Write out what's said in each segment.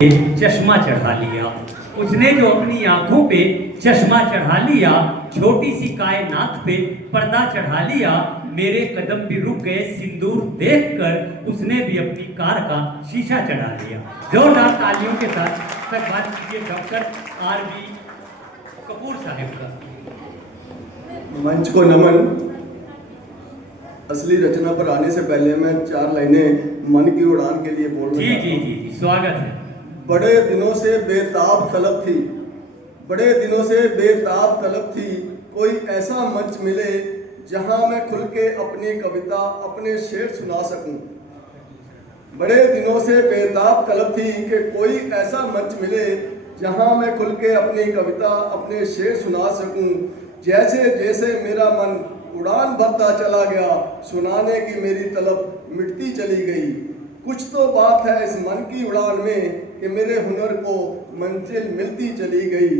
चश्मा चढ़ा लिया। उसने जो अपनी आंखों पे चश्मा चढ़ा लिया, छोटी सी कायनात पे पर्दा चढ़ा लिया, मेरे कदम भी रुक गए सिंदूर देखकर उसने भी अपनी कार का शीशा चढ़ा लिया। जोरदार तालियों के साथ सम्मान कीजिए डॉक्टर आर.बी. कपूर साहब का। मंच को नमन। असली रचना पर आने से पहले मैं 4 लाइनें मन की उड़ान के लिए बोलना जी जी जी जी, स्वागत है। बड़े दिनों से बेताब तलब थी, बड़े दिनों से बेताब तलब थी, कोई ऐसा मंच मिले जहां मैं खुल के अपनी कविता अपने शेर सुना सकूं। बड़े दिनों से बेताब तलब थी कि कोई ऐसा मंच मिले जहां मैं खुल के अपनी कविता अपने शेर सुना सकूं। जैसे जैसे मेरा मन उड़ान भरता चला गया, सुनाने की मेरी तलब मिटती चली गई। कुछ तो बात है इस मन की उड़ान में कि मेरे हुनर को मंजिल मिलती चली गई।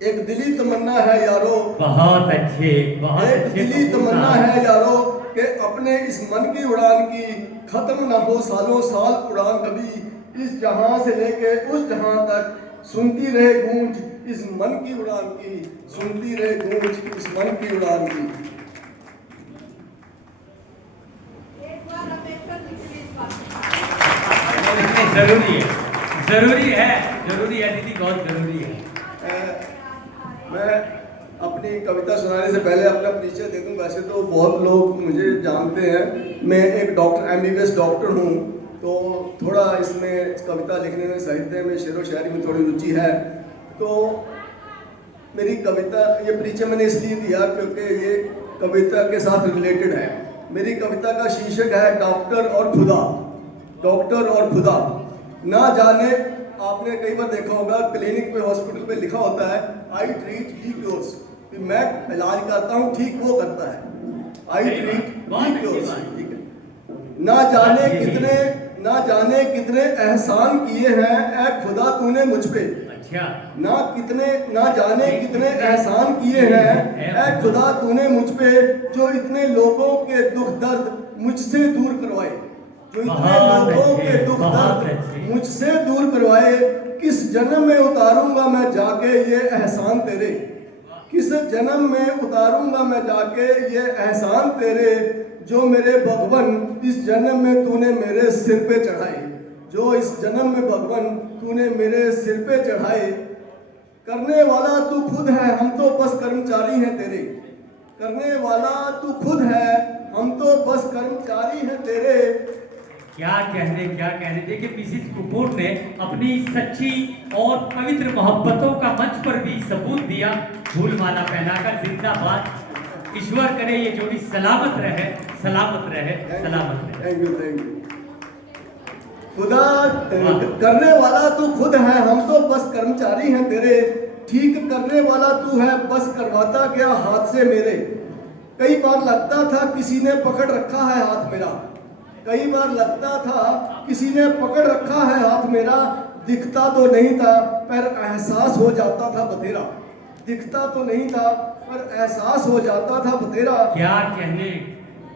एक दिली तमन्ना है यारो, बहुत अच्छे, बहुत एक अच्छे। दिली तमन्ना है यारो कि अपने इस मन की उड़ान की खत्म ना हो सालों साल उड़ान कभी, इस जहां से लेके उस जहां तक सुनती रहे गूंज इस मन की उड़ान की, सुनती रहे गूंज इस मन की उड़ान की। जरूरी है, जरूरी है, जरूरी है दीदी, बहुत जरूरी है। मैं अपनी कविता सुनाने से पहले अपना परिचय दे दूं। वैसे तो बहुत लोग मुझे जानते हैं, मैं एक डॉक्टर MBBS डॉक्टर हूं, तो थोड़ा इसमें कविता लिखने में, साहित्य में, शेरो शायरी में थोड़ी रुचि है। तो मेरी कविता, ये परिचय मैंने इसलिए दिया क्योंकि ये कविता के साथ रिलेटेड है। मेरी कविता का शीर्षक है डॉक्टर और खुदा। डॉक्टर और खुदा। ना जाने, आपने कई बार देखा होगा क्लिनिक पे, हॉस्पिटल पे लिखा होता है आई ट्रीट ही क्योर्स, कि मैं इलाज करता हूँ, ठीक वो करता है। आई ट्रीट ही क्योर्स, ठीक है। ना जाने कितने एहसान किए हैं ऐ खुदा तूने मुझ पे। अच्छा। ना जाने कितने एहसान किए हैं ऐ खुदा तूने मुझ पे, जो इतने लोगों के दुख दर्द मुझसे दूर करवाए, जो इतने लोगों के दुख दर्द मुझसे दूर करवाए। किस जन्म में उतारूंगा मैं जाके ये एहसान तेरे, किस जन्म में उतारूंगा मैं जाके ये एहसान तेरे, जो मेरे भगवन इस जन्म में तूने मेरे सिर पे चढ़ाए, जो इस जन्म में भगवन तूने मेरे सिर पे चढ़ाए। करने वाला तू खुद है, हम तो बस कर्मचारी हैं तेरे। करने वाला तू खुद है, हम तो बस कर्मचारी हैं तेरे। क्या कहने। देखिए मिसिस कपूर ने अपनी सच्ची और पवित्र मोहब्बतों का मंच पर भी सबूत दिया, फूलमाला पहनाकर। जिंदाबाद। ईश्वर करे ये जोड़ी सलामत रहे, सलामत रहे, सलामत रहे। Thank you. खुदा, करने वाला तू खुद है, हम तो बस कर्मचारी हैं तेरे। ठीक करने वाला तू है, बस करवाता गया हाथ से मेरे। कई बार लगता था किसी ने पकड़ रखा है हाथ मेरा, कई बार लगता था किसी ने पकड़ रखा है हाथ मेरा। दिखता तो नहीं था पर एहसास हो जाता था बतेरा, दिखता तो नहीं था पर एहसास हो जाता था बतेरा। क्या कहने।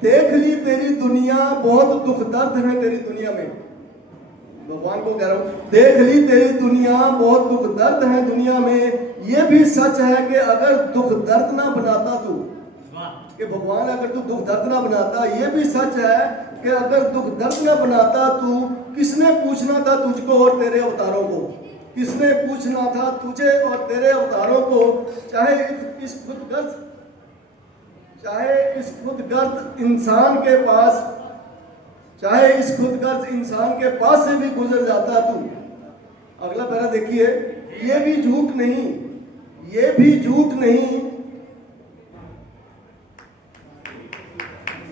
देख ली तेरी दुनिया, बहुत दुख दर्द है तेरी दुनिया में। भगवान को कह रहा हूँ, देख ली तेरी दुनिया, बहुत दुख दर्द है दुनिया में। ये भी सच है कि अगर दुख दर्द ना बनाता तू, कि भगवान अगर तू दुख दर्द ना बनाता, ये भी सच है कि अगर दुख दर्द ना बनाता तू, किसने पूछना था तुझको और तेरे अवतारों को, किसने पूछना था तुझे और तेरे अवतारों को। चाहे इस खुदगर्ज इंसान के पास, चाहे इस खुदगर्ज इंसान के पास से भी गुजर जाता तू। अगला पैरा देखिए, ये भी झूठ नहीं, ये भी झूठ नहीं।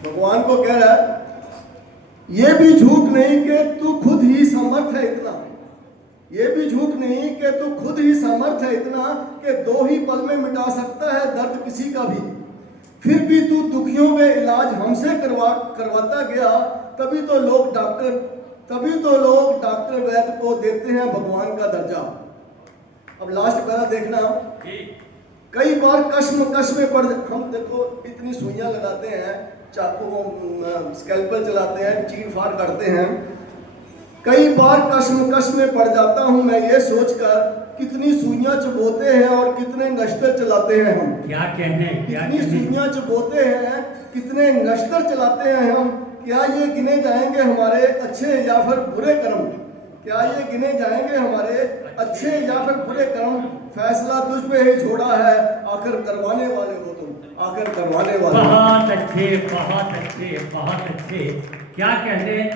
भगवान को कह रहा है, ये भी झूठ नहीं कि तू खुद ही समर्थ है इतना, ये भी झूठ नहीं कि तू खुद ही समर्थ है इतना, कि 2 ही पल में मिटा सकता है दर्द किसी का भी। फिर भी तू दुखियों में इलाज हमसे करवाता गया, तभी तो लोग डॉक्टर वैद्य को देते हैं भगवान का दर्जा। अब लास्ट पैरा देखना। कई बार कश्मकश में पड़, हम देखो इतनी सुइयां लगाते हैं, चाकू स्कैल्पल चलाते हैं, चीर फाड़ करते हैं, कई बार कश्मकश में पड़ जाता हूँ मैं ये सोचकर कितनी सुइयां चबोते हैं और कितने नश्तर चलाते हैं हम। क्या कहने, क्या कितनी कहने। सुइयां चबोते हैं, कितने नश्तर चलाते हैं हम। क्या ये गिने जाएंगे हमारे अच्छे या फिर बुरे कर्म? क्या ये गिने जाएंगे हमारे अच्छे या फिर बुरे कर्म? फैसला तुझ पे ही छोड़ा है, आखिर करवाने वाले हो तुम, आखिर करवाने वाले। बहुत अच्छे, बहुत अच्छे, बहुत अच्छे। क्या कहने।